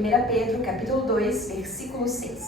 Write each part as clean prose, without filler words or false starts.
1 Pedro, capítulo 2, versículo 6.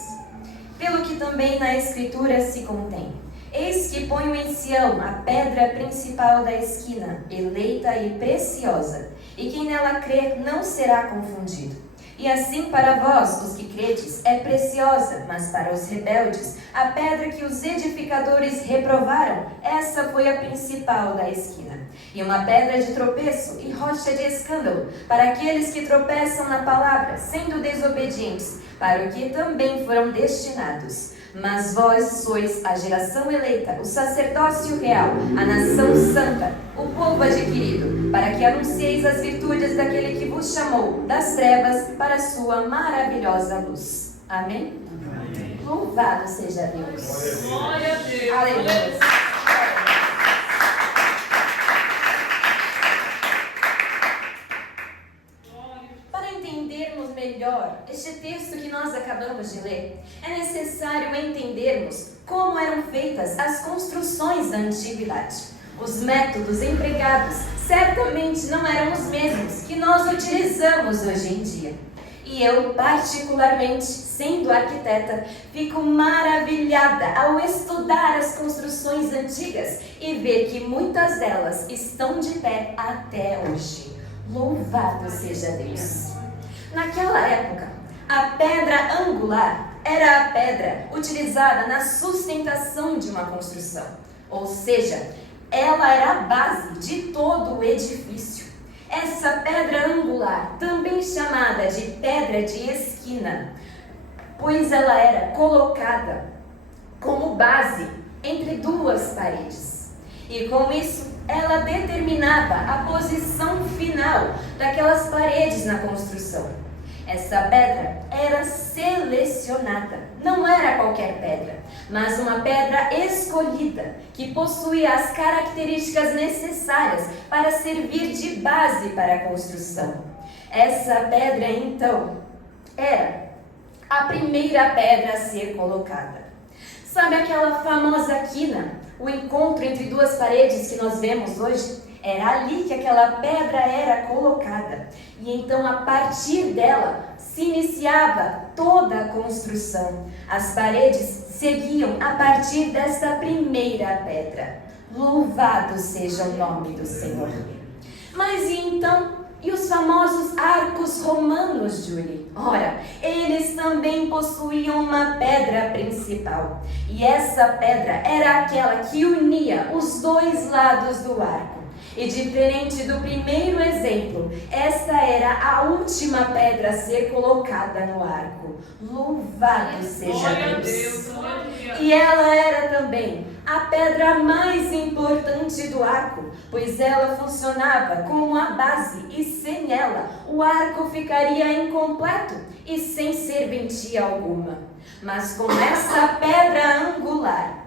Pelo que também na Escritura se contém: eis que ponho em Sião a pedra principal da esquina, eleita e preciosa, e quem nela crer não será confundido. E assim para vós, os que credes, é preciosa, mas para os rebeldes, a pedra que os edificadores reprovaram, essa foi a principal da esquina. E uma pedra de tropeço e rocha de escândalo, para aqueles que tropeçam na palavra, sendo desobedientes, para o que também foram destinados. Mas vós sois a geração eleita, o sacerdócio real, a nação santa, o povo adquirido, para que anuncieis as virtudes daquele que vos chamou das trevas para a sua maravilhosa luz. Amém? Amém. Louvado seja Deus. Glória a Deus. Aleluia. Para entendermos melhor este texto que nós acabamos de ler, é necessário entendermos como eram feitas as construções da antiguidade. Os métodos empregados certamente não eram os mesmos que nós utilizamos hoje em dia. E eu, particularmente, sendo arquiteta, fico maravilhada ao estudar as construções antigas e ver que muitas delas estão de pé até hoje. Louvado seja Deus! Naquela época, a pedra angular era a pedra utilizada na sustentação de uma construção, ou seja, ela era a base de todo o edifício. Essa pedra angular, também chamada de pedra de esquina, pois ela era colocada como base entre duas paredes. E com isso, ela determinava a posição final daquelas paredes na construção. Essa pedra era selecionada, não era qualquer pedra, mas uma pedra escolhida, que possuía as características necessárias para servir de base para a construção. Essa pedra, então, era a primeira pedra a ser colocada. Sabe aquela famosa quina, o encontro entre duas paredes que nós vemos hoje? Era ali que aquela pedra era colocada. E então, a partir dela, se iniciava toda a construção. As paredes seguiam a partir desta primeira pedra. Louvado seja o nome do Senhor. Mas e então? E os famosos arcos romanos, Julie? Ora, eles também possuíam uma pedra principal. E essa pedra era aquela que unia os dois lados do arco. E diferente do primeiro exemplo, esta era a última pedra a ser colocada no arco. Louvado seja Deus! E ela era também a pedra mais importante do arco, pois ela funcionava como a base e sem ela o arco ficaria incompleto e sem serventia alguma. Mas com essa pedra angular,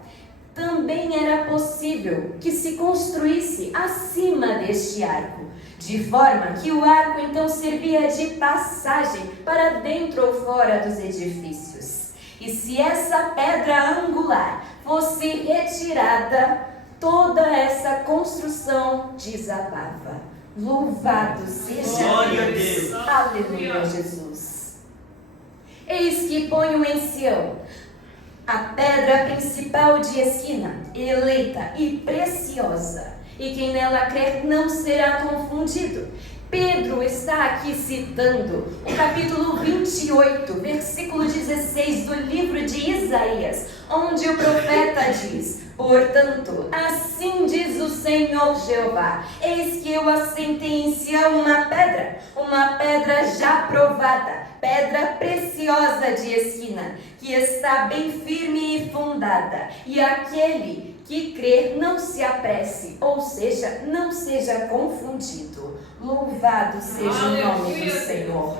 também era possível que se construísse acima deste arco, de forma que o arco então servia de passagem para dentro ou fora dos edifícios. E se essa pedra angular fosse retirada, toda essa construção desabava. Louvado seja Deus! Aleluia, Jesus! Eis que ponho em Sião a pedra principal de esquina, eleita e preciosa, e quem nela crer não será confundido. Pedro está aqui citando o capítulo 28, versículo 16 do livro de Isaías, onde o profeta diz: portanto, assim diz o Senhor Jeová, eis que eu assentei em Sião uma pedra já provada, pedra preciosa de esquina, que está bem firme e fundada, e aquele que crer não se apresse, ou seja, não seja confundido. Louvado seja o nome do Senhor.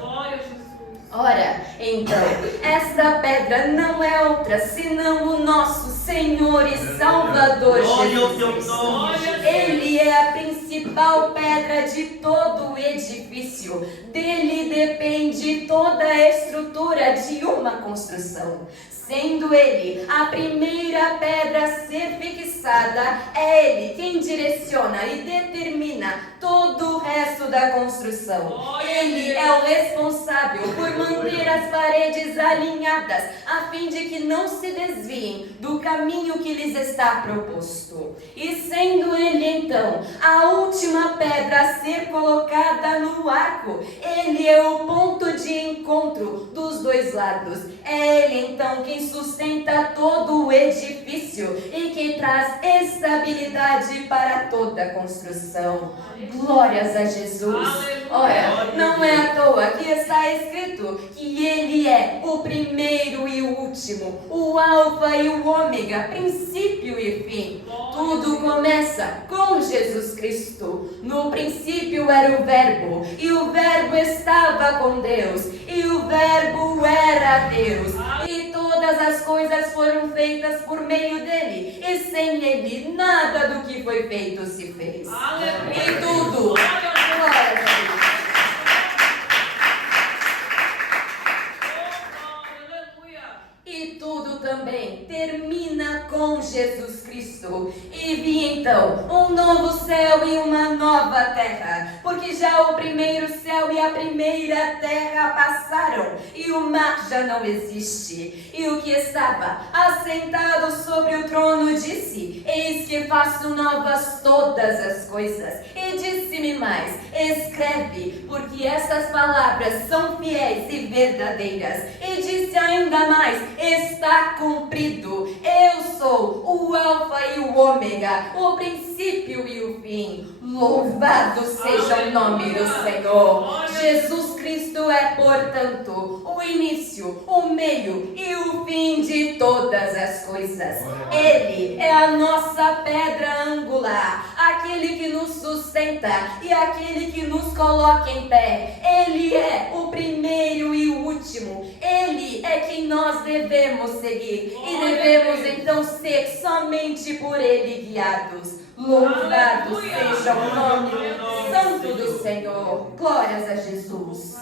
Ora, então, esta pedra não é outra senão o nosso Senhor e Salvador Jesus Cristo. Ele é a principal principal pedra de todo o edifício. Dele depende toda a estrutura de uma construção. Sendo ele a primeira pedra a ser fixada, é ele quem direciona e determina todo o resto da construção. Ele é o responsável por manter as paredes alinhadas, a fim de que não se desviem do caminho que lhes está proposto. E sendo ele então a última pedra a ser colocada no arco, ele é o ponto de encontro dos dois lados. É ele então quem sustenta todo o edifício e quem traz estabilidade para toda a construção. Glórias a Jesus. Ora, não é à toa que está escrito que ele é o primeiro e o último, o alfa e o ômega, princípio e fim. Tudo começa com Jesus Cristo. No princípio era o verbo, e o verbo estava com Deus, e o verbo era Deus. E todas as coisas foram feitas por meio dele, e sem ele nada do que foi feito se fez. E tudo, glória a Deus. E tudo também termina com Jesus Cristo. E vi então um novo céu e uma nova terra, porque já o primeiro céu e a primeira terra passaram, e o mar já não existe. E o que estava assentado sobre o trono disse: eis que faço novas todas as coisas. E disse-me mais: escreve, porque estas palavras são fiéis e verdadeiras. E disse ainda mais: está cumprido. Eu sou o alfa e o ômega, o princípio e o fim. Louvado seja o nome do Senhor. Jesus Cristo é, portanto, o início, o meio e o fim de todas as coisas. Ele é a nossa pedra angular, aquele que nos sustenta e aquele que nos coloca em pé. Ele é o primeiro e o último. Ele é quem nós devemos seguir e devemos então ser somente por ele guiados. Louvado seja o nome santo do Senhor. Glórias a Jesus.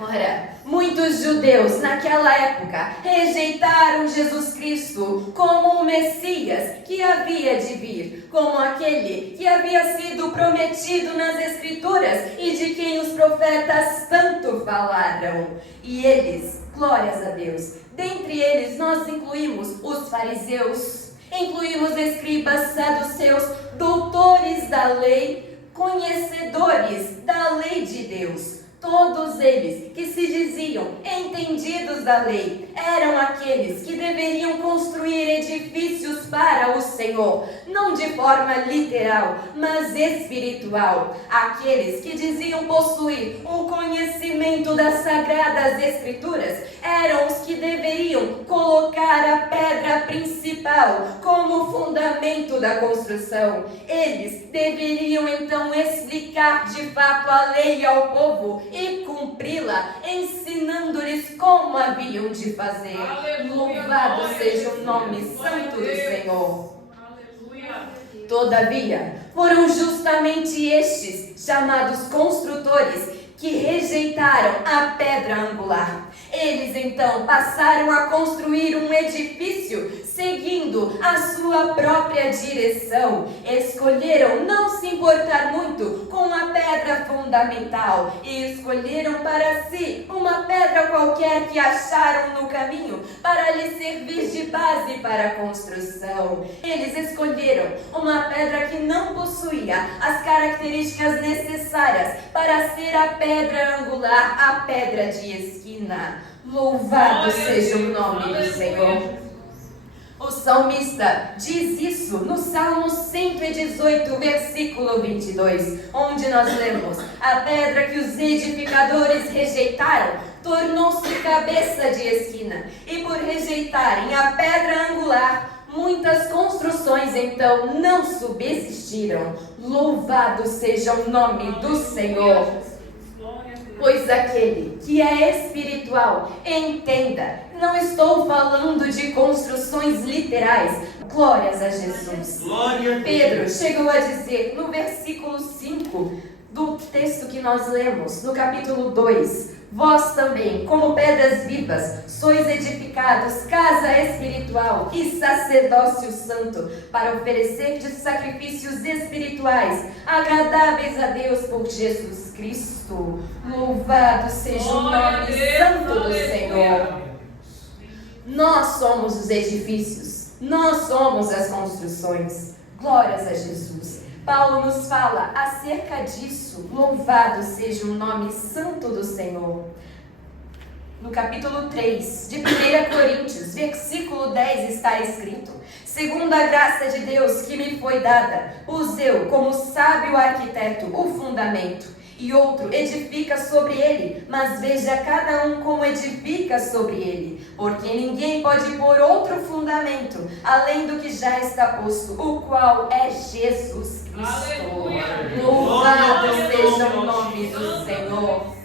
Ora, muitos judeus naquela época rejeitaram Jesus Cristo como o Messias que havia de vir, como aquele que havia sido prometido nas Escrituras e de quem os profetas tanto falaram. E eles, glórias a Deus, dentre eles nós incluímos os fariseus, incluímos escribas, saduceus, doutores da lei, conhecedores da lei de Deus. Todos eles que se diziam entendidos da lei eram aqueles que deveriam construir edifícios para o Senhor, não de forma literal, mas espiritual. Aqueles que diziam possuir o conhecimento das Sagradas Escrituras eram os que deveriam colocar a pedra principal como fundamento da construção. Eles deveriam então explicar de fato a lei ao povo e cumpri-la, ensinando-lhes como haviam de fazer. Louvado seja o nome santo do Senhor. Todavia, foram justamente estes, chamados construtores, que rejeitaram a pedra angular. Eles então passaram a construir um edifício seguindo a sua própria direção. Escolheram não se importar muito com a pedra fundamental e escolheram para si uma pedra qualquer que acharam no caminho para lhes servir de base para a construção. Eles escolheram uma pedra que não possuía as características necessárias para ser a pedra angular, a pedra de esquina. Louvado seja o nome do Senhor. O salmista diz isso no Salmo 118, versículo 22, onde nós lemos: a pedra que os edificadores rejeitaram tornou-se cabeça de esquina, e por rejeitarem a pedra angular, muitas construções então não subsistiram. Louvado seja o nome do Senhor. Pois aquele que é espiritual, entenda, não estou falando de construções literais, Glórias a Jesus. Glória a Deus. Pedro chegou a dizer no versículo 5 do texto que nós lemos, no capítulo 2: vós também, como pedras vivas, sois edificados casa espiritual e sacerdócio santo, para oferecer de sacrifícios espirituais, agradáveis a Deus por Jesus Cristo. Louvado seja o nome santo do Senhor. Nós somos os edifícios, nós somos as construções. Glórias a Jesus. Paulo nos fala acerca disso. Louvado seja o nome santo do Senhor. No capítulo 3 de 1 Coríntios, versículo 10, está escrito: segundo a graça de Deus que me foi dada, pus eu, como sábio arquiteto, o fundamento, e outro edifica sobre ele, mas veja cada um como edifica sobre ele, porque ninguém pode pôr outro fundamento, além do que já está posto, o qual é Jesus Cristo. Aleluia. Louvado seja o nome do Senhor.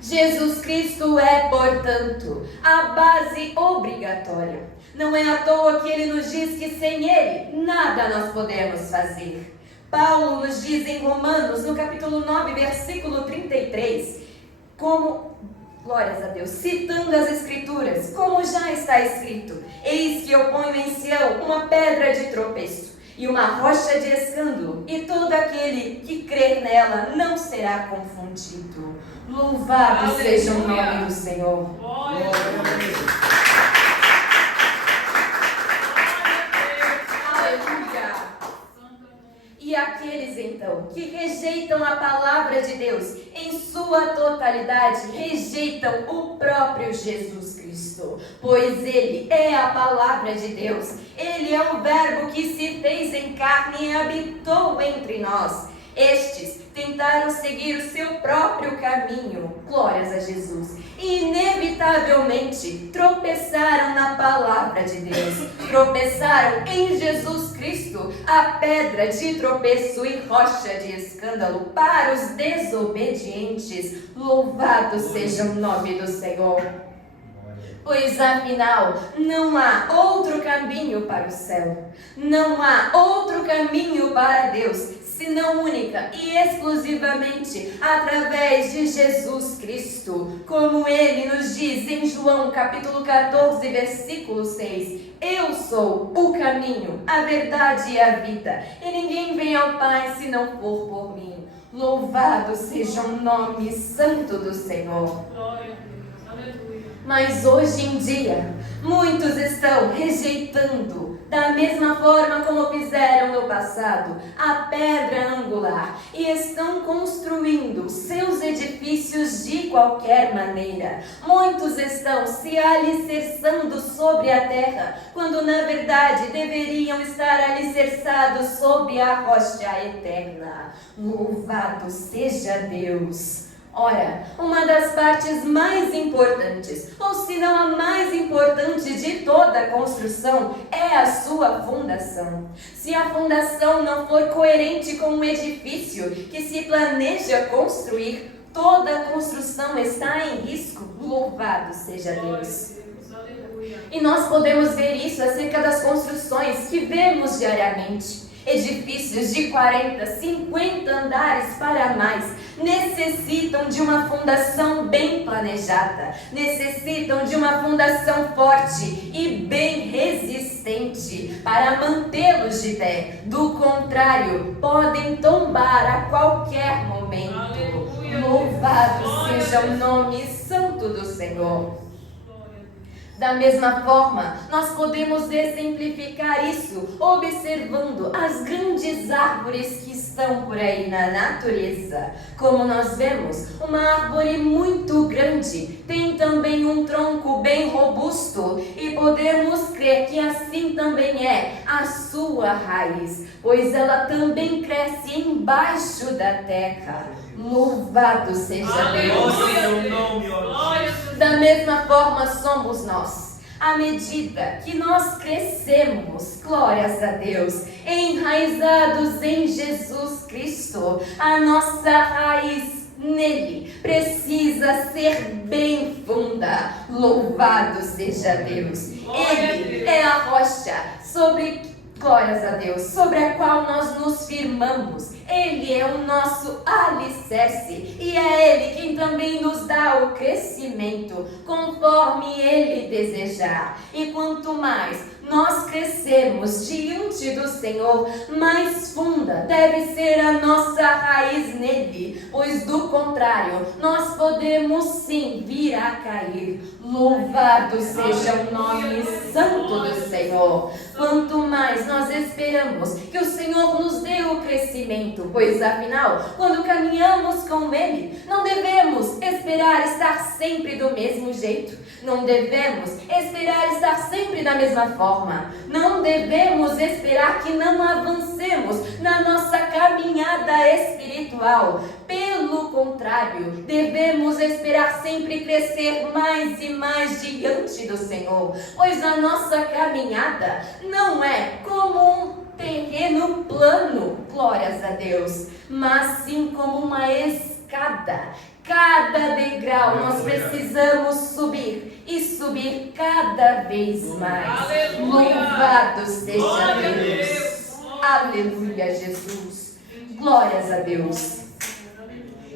Jesus Cristo é, portanto, a base obrigatória. Não é à toa que ele nos diz que sem ele, nada nós podemos fazer. Paulo nos diz em Romanos, no capítulo 9, versículo 33, como, glórias a Deus, citando as Escrituras, como já está escrito: eis que eu ponho em Sião uma pedra de tropeço e uma rocha de escândalo, e todo aquele que crer nela não será confundido. Louvado Aleluia. Seja o nome do Senhor. Glória a Deus. Aleluia. E aqueles então que rejeitam a palavra de Deus em sua totalidade, rejeitam o próprio Jesus Cristo, pois ele é a palavra de Deus. Ele é o verbo que se fez em carne e habitou entre nós. Estes tentaram seguir o seu próprio caminho, glórias a Jesus, e inevitavelmente tropeçaram na palavra de Deus, tropeçaram em Jesus Cristo, a pedra de tropeço e rocha de escândalo para os desobedientes. Louvado seja o nome do Senhor. Pois afinal, não há outro caminho para o céu, não há outro caminho para Deus, senão única e exclusivamente através de Jesus Cristo. Como ele nos diz em João capítulo 14, versículo 6: eu sou o caminho, a verdade e a vida, e ninguém vem ao Pai se não for por mim. Louvado seja o nome santo do Senhor. Glória a Deus. Aleluia. Mas hoje em dia, muitos estão rejeitando, da mesma forma como fizeram no passado, a pedra angular e estão construindo seus edifícios de qualquer maneira. Muitos estão se alicerçando sobre a terra, quando na verdade deveriam estar alicerçados sobre a rocha eterna. Louvado seja Deus! Ora, uma das partes mais importantes, ou se não a mais importante de toda a construção, é a sua fundação. Se a fundação não for coerente com o edifício que se planeja construir, toda a construção está em risco. Louvado seja Deus! E nós podemos ver isso acerca das construções que vemos diariamente. Edifícios de 40, 50 andares para mais necessitam de uma fundação bem planejada, necessitam de uma fundação forte e bem resistente para mantê-los de pé. Do contrário, podem tombar a qualquer momento. Aleluia. Louvado Glória seja a Deus. o nome santo do Senhor. Da mesma forma, nós podemos exemplificar isso observando as grandes árvores que estão por aí na natureza. Como nós vemos, uma árvore muito grande tem também um tronco bem robusto e podemos crer que assim também é a sua raiz, pois ela também cresce embaixo da terra. Louvado seja Deus! Da mesma forma somos nós. À medida que nós crescemos, glórias a Deus, enraizados em Jesus Cristo, a nossa raiz nele precisa ser bem funda. Louvado seja Deus! Ele é a rocha glórias a Deus, sobre a qual nós nos firmamos. Ele é o nosso alicerce e é Ele quem também nos dá o crescimento, conforme Ele desejar. E quanto mais nós crescemos diante do Senhor, mais funda deve ser a nossa raiz nele, pois do contrário, nós podemos sim vir a cair. Louvado seja o nome santo do Senhor. Quanto mais nós esperamos que o Senhor nos dê o crescimento, pois afinal, quando caminhamos com Ele, não devemos esperar estar sempre do mesmo jeito. Não devemos esperar estar sempre da mesma forma. Não devemos esperar que não avancemos na nossa caminhada espiritual. Pelo contrário, devemos esperar sempre crescer mais e mais diante do Senhor, pois a nossa caminhada não é como um terreno plano, glórias a Deus, mas sim como uma escada. Cada degrau nós precisamos subir e subir cada vez mais. Aleluia. Louvado seja Glória Deus. a Deus. Aleluia, Jesus. Glórias a Deus.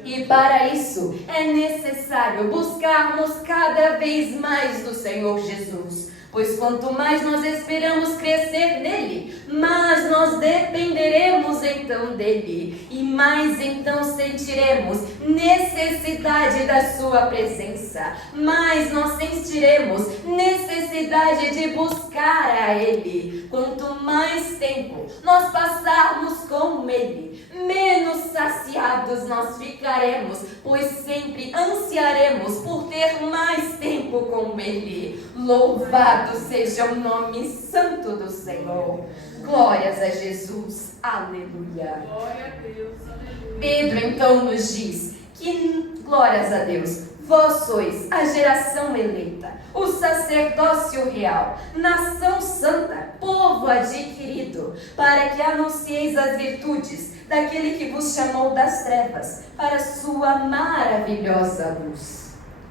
E para isso é necessário buscarmos cada vez mais do Senhor Jesus. Pois quanto mais nós esperamos crescer nele, mais nós dependeremos então dele. E mais então sentiremos necessidade da sua presença. Mais nós sentiremos necessidade de buscar a ele. Quanto mais tempo nós passarmos com ele, menos saciados nós ficaremos, pois sempre ansiaremos por ter mais tempo com ele. Louvado seja o nome santo do Senhor. Glórias a Jesus. Aleluia. Glória a Deus. Aleluia. Pedro então nos diz que, glórias a Deus, vós sois a geração eleita, o sacerdócio real, nação santa, povo adquirido, para que anuncieis as virtudes daquele que vos chamou das trevas para sua maravilhosa luz.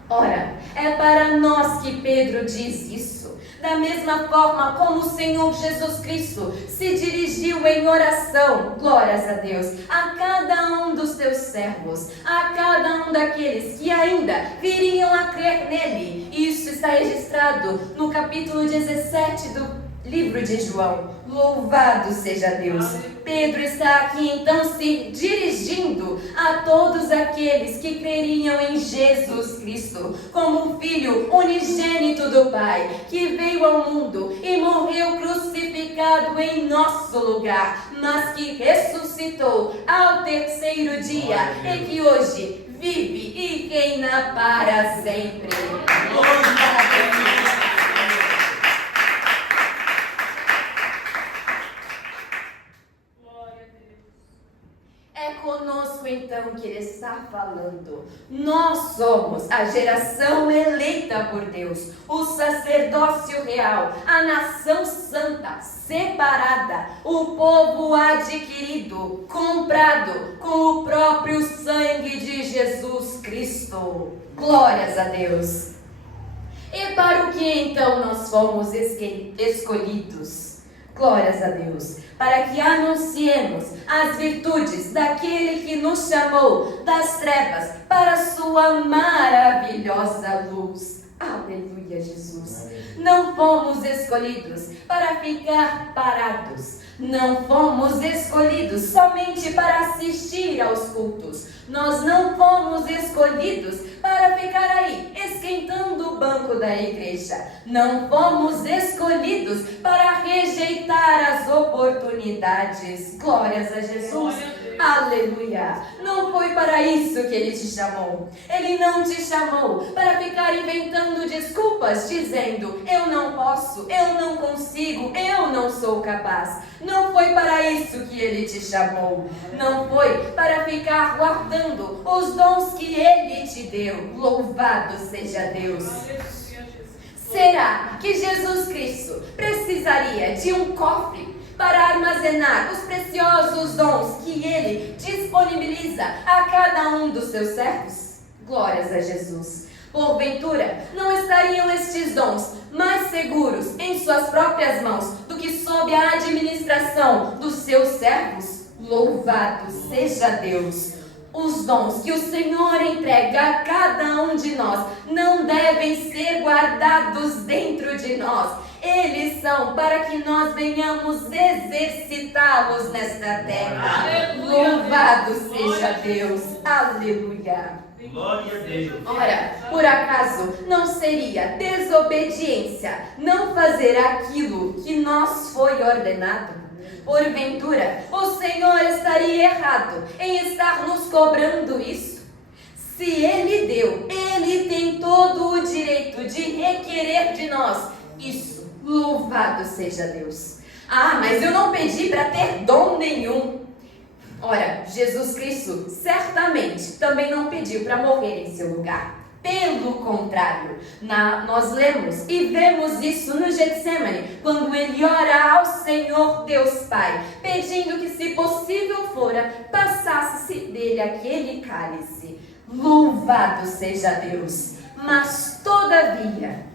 Ora, é para nós que Pedro diz isso. Da mesma forma como o Senhor Jesus Cristo se dirigiu em oração, glórias a Deus, a cada um dos teus servos, a cada um daqueles que ainda viriam a crer nele. Isso está registrado no capítulo 17 do livro de João. Louvado seja Deus. Pedro está aqui então se dirigindo a todos aqueles que creriam em Jesus Cristo como o Filho unigênito do Pai, que veio ao mundo e morreu crucificado em nosso lugar, mas que ressuscitou ao terceiro dia e que hoje vive e reina para sempre. Louvado. É conosco então que ele está falando. Nós somos a geração eleita por Deus, o sacerdócio real, a nação santa, separada, o povo adquirido, comprado com o próprio sangue de Jesus Cristo. Glórias a Deus. E para o que então nós fomos escolhidos? Glórias a Deus, para que anunciemos as virtudes daquele que nos chamou das trevas para a sua maravilhosa luz. Aleluia, Jesus. Não fomos escolhidos para ficar parados. Não fomos escolhidos somente para assistir aos cultos. Nós não fomos escolhidos para ficar aí esquentando o banco da igreja. Não fomos escolhidos para rejeitar as oportunidades. Glórias a Jesus. Aleluia. Não foi para isso que ele te chamou. Ele não te chamou para ficar inventando desculpas, dizendo: eu não posso, eu não consigo, eu não sou capaz. Não foi para isso que ele te chamou. Não foi para ficar guardando os dons que ele te deu. Louvado seja Deus. Será que Jesus Cristo precisaria de um cofre para armazenar os preciosos dons que ele disponibiliza a cada um dos seus servos? Glórias a Jesus. Porventura, não estariam estes dons mais seguros em suas próprias mãos do que sob a administração dos seus servos? Louvado seja Deus! Os dons que o Senhor entrega a cada um de nós não devem ser guardados dentro de nós. Eles são para que nós venhamos exercitá-los nesta terra. Aleluia. Louvado seja Deus! Aleluia! Glória a Deus. Ora, por acaso não seria desobediência não fazer aquilo que nos foi ordenado? Porventura, o Senhor estaria errado em estar nos cobrando isso? Se Ele deu, Ele tem todo o direito de requerer de nós isso. Louvado seja Deus! Ah, mas eu não pedi para ter dom nenhum. Ora, Jesus Cristo certamente também não pediu para morrer em seu lugar. Pelo contrário, nós lemos e vemos isso no Getsemane, quando ele ora ao Senhor Deus Pai, pedindo que, se possível fora, passasse dele aquele cálice. Louvado seja Deus! Mas todavia,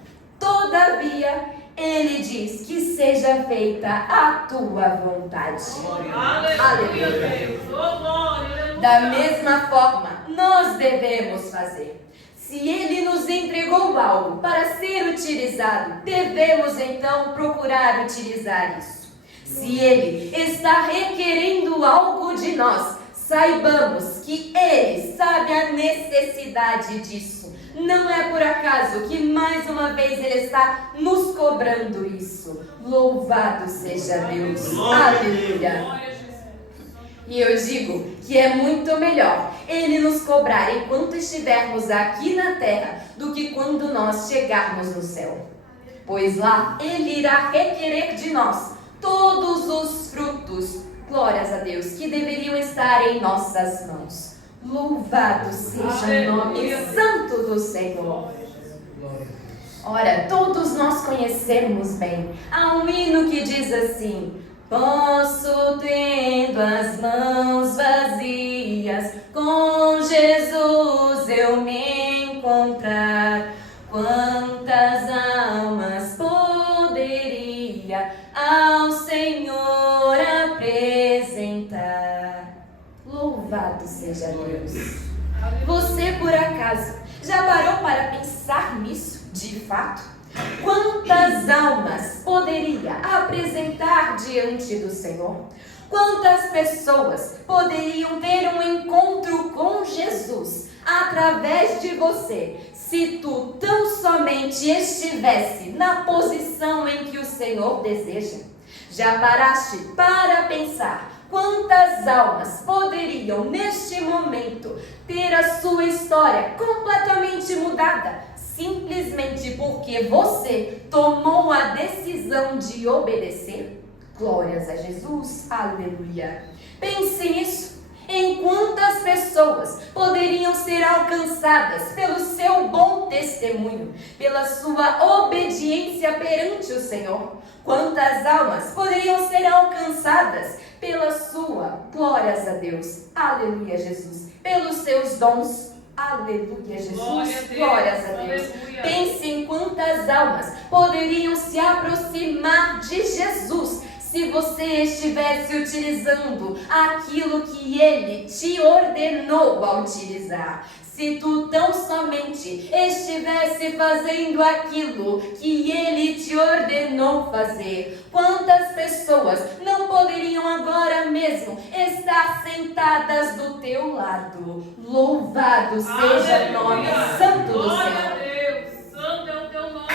ele diz que seja feita a tua vontade. Aleluia, Deus. Oh, glória, aleluia. Da mesma forma, nós devemos fazer. Se Ele nos entregou algo para ser utilizado, devemos então procurar utilizar isso. Se Ele está requerendo algo de nós, saibamos que Ele sabe a necessidade disso. Não é por acaso que mais uma vez Ele está nos cobrando isso. Louvado seja Deus. Aleluia. E eu digo que é muito melhor Ele nos cobrar enquanto estivermos aqui na terra do que quando nós chegarmos no céu. Pois lá Ele irá requerer de nós todos os frutos, glórias a Deus, que deveriam estar em nossas mãos. Louvado seja o nome santo do Senhor. Ora, todos nós conhecemos bem. Há um hino que diz assim: posso, tendo as mãos vazias, com Jesus eu me encontrar. Quantas almas poderia ao Senhor apresentar? Louvado seja Deus! Você, por acaso, já parou para pensar nisso, de fato? Quantas almas poderia apresentar diante do Senhor? Quantas pessoas poderiam ter um encontro com Jesus através de você, se tu tão somente estivesse na posição em que o Senhor deseja? Já paraste para pensar quantas almas poderiam neste momento ter a sua história completamente mudada, simplesmente porque você tomou a decisão de obedecer? Glórias a Jesus, aleluia! Pense nisso. Em quantas pessoas poderiam ser alcançadas pelo seu bom testemunho, pela sua obediência perante o Senhor? Quantas almas poderiam ser alcançadas pela sua, glórias a Deus, aleluia Jesus, pelos seus dons, aleluia Jesus, glórias a Deus. Pense em quantas almas poderiam se aproximar de Jesus se você estivesse utilizando aquilo que Ele te ordenou a utilizar. Se tu tão somente estivesse fazendo aquilo que Ele te ordenou fazer, quantas pessoas não poderiam agora mesmo estar sentadas do teu lado? Louvado seja o nome santo do Glória Senhor. a Deus. Santo é o teu nome.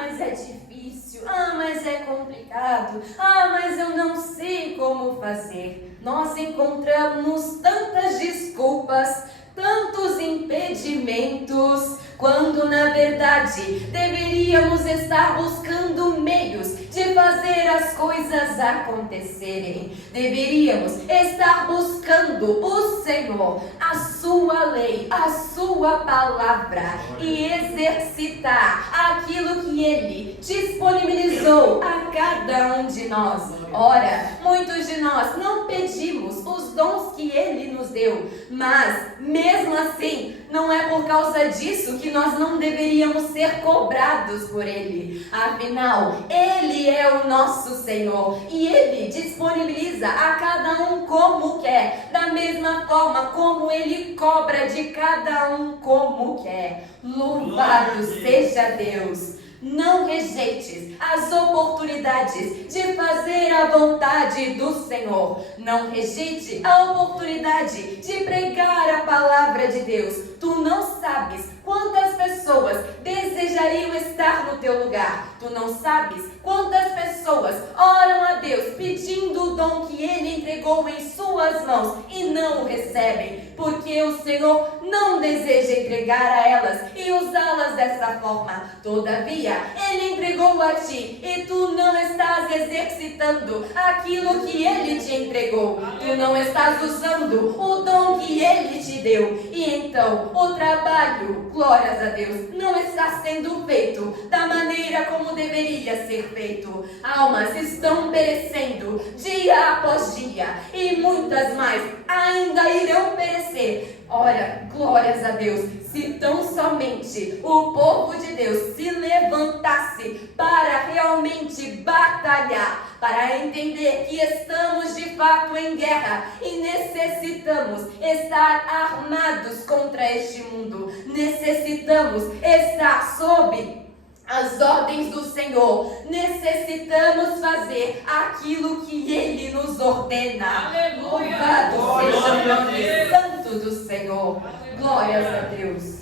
Mas é difícil, mas é complicado, mas eu não sei como fazer. Nós encontramos tantas desculpas, tantos impedimentos, quando na verdade deveríamos estar buscando meios de fazer as coisas acontecerem. Deveríamos estar buscando o Senhor, a sua lei, a sua palavra e exercitar aquilo que Ele disponibilizou a cada um de nós. Ora, muitos de nós não pedimos os dons que Ele nos deu, mas mesmo assim, não é por causa disso que nós não deveríamos ser cobrados por Ele. Afinal, Ele é o nosso Senhor e Ele disponibiliza a cada um como quer, da mesma forma como Ele cobra de cada um como quer. Louvado seja Deus! Não rejeites as oportunidades de fazer a vontade do Senhor. Não rejeite a oportunidade de pregar a palavra de Deus. Tu não sabes quantas pessoas desejariam estar no teu lugar. Tu não sabes quantas pessoas oram a Deus pedindo o dom que Ele entregou em suas mãos e não o recebem, porque o Senhor não deseja entregar a elas e usá-las dessa forma. Todavia, Ele entregou a ti e tu não estás exercitando aquilo que Ele te entregou. Tu não estás usando o dom que Ele te deu. E então, o trabalho, glórias a Deus, não está sendo feito da maneira como deveria ser feito. Almas estão perecendo dia após dia e muitas mais ainda irão perecer. Ora, glórias a Deus, se tão somente o povo de Deus se levantasse para realmente batalhar, para entender que estamos de fato em guerra e necessitamos estar armados contra este mundo, necessitamos estar sob as ordens do Senhor, necessitamos fazer aquilo que Ele nos ordena. Louvado seja o nome santo do Senhor. Glórias a Deus.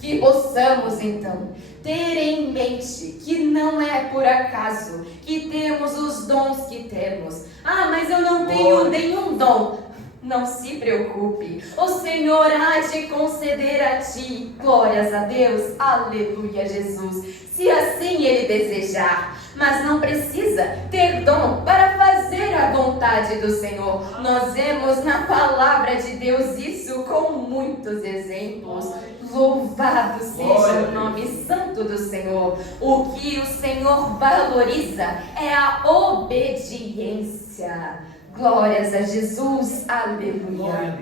Que possamos então ter em mente que não é por acaso que temos os dons que temos. Ah, mas eu não tenho nenhum dom. Não se preocupe, o Senhor há de conceder a ti, glórias a Deus, aleluia Jesus, se assim Ele desejar. Mas não precisa ter dom para fazer a vontade do Senhor. Nós vemos na palavra de Deus isso com muitos exemplos. Louvado seja o nome santo do Senhor. O que o Senhor valoriza é a obediência. Glórias a Jesus, aleluia.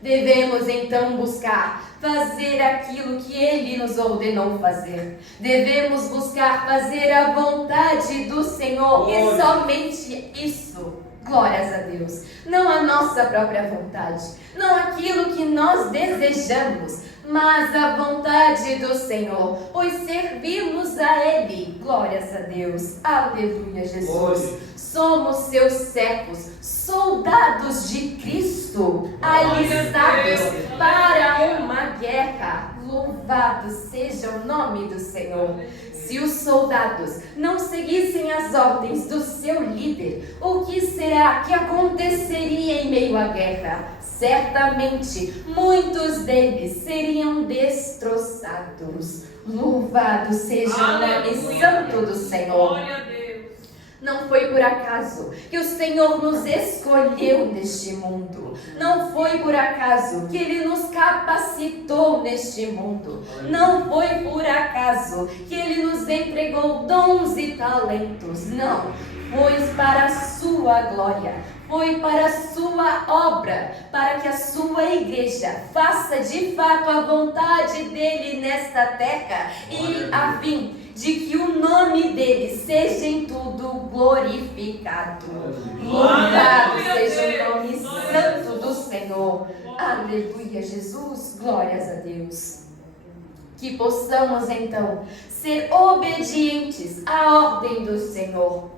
Devemos então buscar fazer aquilo que Ele nos ordenou fazer. Devemos buscar fazer a vontade do Senhor e somente isso. Glórias a Deus. Não a nossa própria vontade, não aquilo que nós desejamos, mas a vontade do Senhor, pois servimos a Ele. Glórias a Deus, aleluia Jesus. Somos seus servos, soldados de Cristo, alistados para uma guerra. Louvado seja o nome do Senhor. Se os soldados não seguissem as ordens do seu líder, o que será que aconteceria em meio à guerra? Certamente muitos deles seriam destroçados. Louvado seja o nome santo do Senhor. Não foi por acaso que o Senhor nos escolheu neste mundo. Não foi por acaso que Ele nos capacitou neste mundo. Não foi por acaso que Ele nos entregou dons e talentos. Não, foi para a sua glória. Foi para a sua obra, para que a sua igreja faça de fato a vontade dEle nesta terra e a fim de que o nome dEle seja em tudo glorificado. Louvado seja o nome santo do Senhor. Aleluia, Jesus, glórias a Deus. Que possamos então ser obedientes à ordem do Senhor,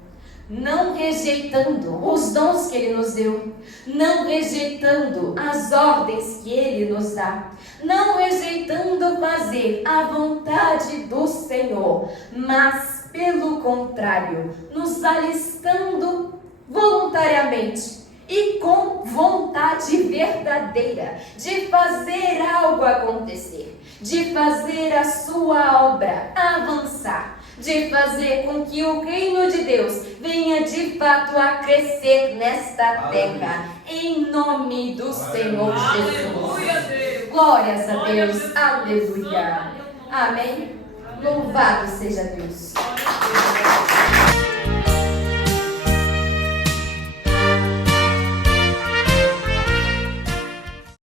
não rejeitando os dons que Ele nos deu, não rejeitando as ordens que Ele nos dá, não rejeitando fazer a vontade do Senhor, mas pelo contrário, nos alistando voluntariamente e com vontade verdadeira de fazer algo acontecer, de fazer a sua obra avançar, de fazer com que o reino de Deus venha de fato a crescer nesta terra, em nome do Senhor Aleluia, Jesus. Deus. Glórias a Glória Deus, aleluia. Amém. Louvado seja Deus. Glória a Deus.